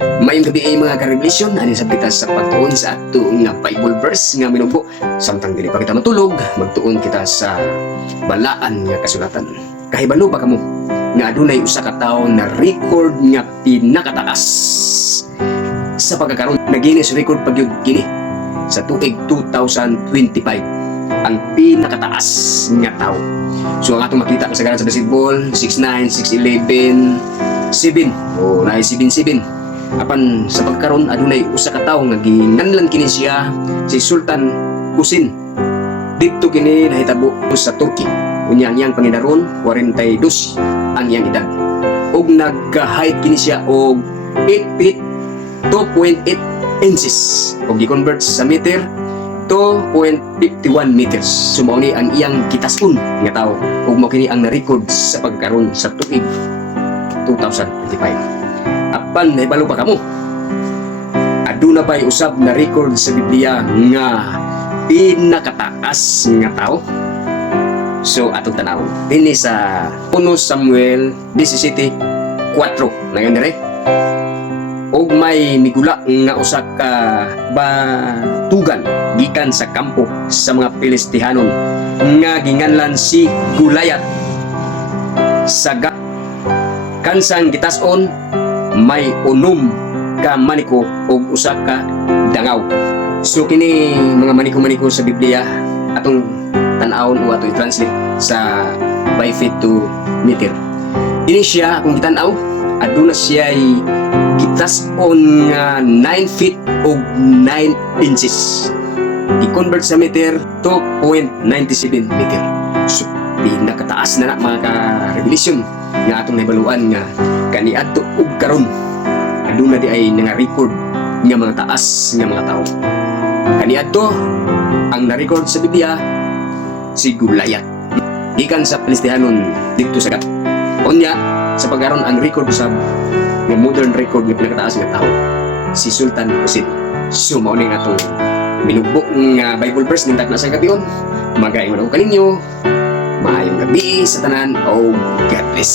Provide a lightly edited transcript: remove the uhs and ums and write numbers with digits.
Mayong gabi ay mga ka-revelation, ani sa kita sa pagtuon sa ato nga Bible verse nga minubo. Samtang dili pa kita matulog, magtuon kita sa balaan nga kasulatan. Kahibalo ba kamo nga adunay usa ka tawo na record nga pinakataas sa pagkakaroon na Guinness record pagyud kini sa tuig 2025 ang pinakataas nga tawo. So ang atong makita kasagaran sa basketball 6'9", 6'11", 7 o naay 7'7". Apan sa pagkaron adunay usa ka tawo nga ginganlan kini siya si Sultan Kusin. Didto kini nahitabo sa Turkey. Unya ang iyang pangidaron 42 ang iyang edad. Og nagka-height kini siya og 8 feet 2.8 inches. Og gi-convert sa meter 2.51 meters. Sumao ni ang iyang kitason nga tawo ug mao kini ang na-record sa pagkaron sa tuig 2025. Apan nahibalo pa kamo aduna pa'y usab na record sa Biblia nga pinakataas nga tao. So atong tanawon dinhi sa 1 Samuel 17:4 nangan dire. Og may migula nga usa ka batugan gikan sa kampo sa mga Pilistihanon nga ginganlan si Gulayat. Sa kansang gitas-on may unom ka maniko ug usa ka dangaw. So kini mga maniko-maniko sa Biblia atong tan-awon o ato i-translate sa by feet to meter. Ini siya kung gitan-aw aduna siya ay gitas-on nga 9 feet ug 9 inches. I-convert sa meter 2.97 meter. So pinakataas na mga ka-revelation nga atong nahibaluan nga kaniadto ug karon aduna di ay nga-record nga mga taas nga mga tao. Kaniadto ang na-record sa Biblia si Gulayat gikan sa Pilistihanon dito sa Gat. Unya sa pagkaron ang record sa nga modern record nga pinakataas nga tao si Sultan Kusin. So mao ning atong minugbo nga Bible verse ning tagna sa gabion. Magaingon ako kaninyo. Maayong gabi sa tanan. Oh, God bless.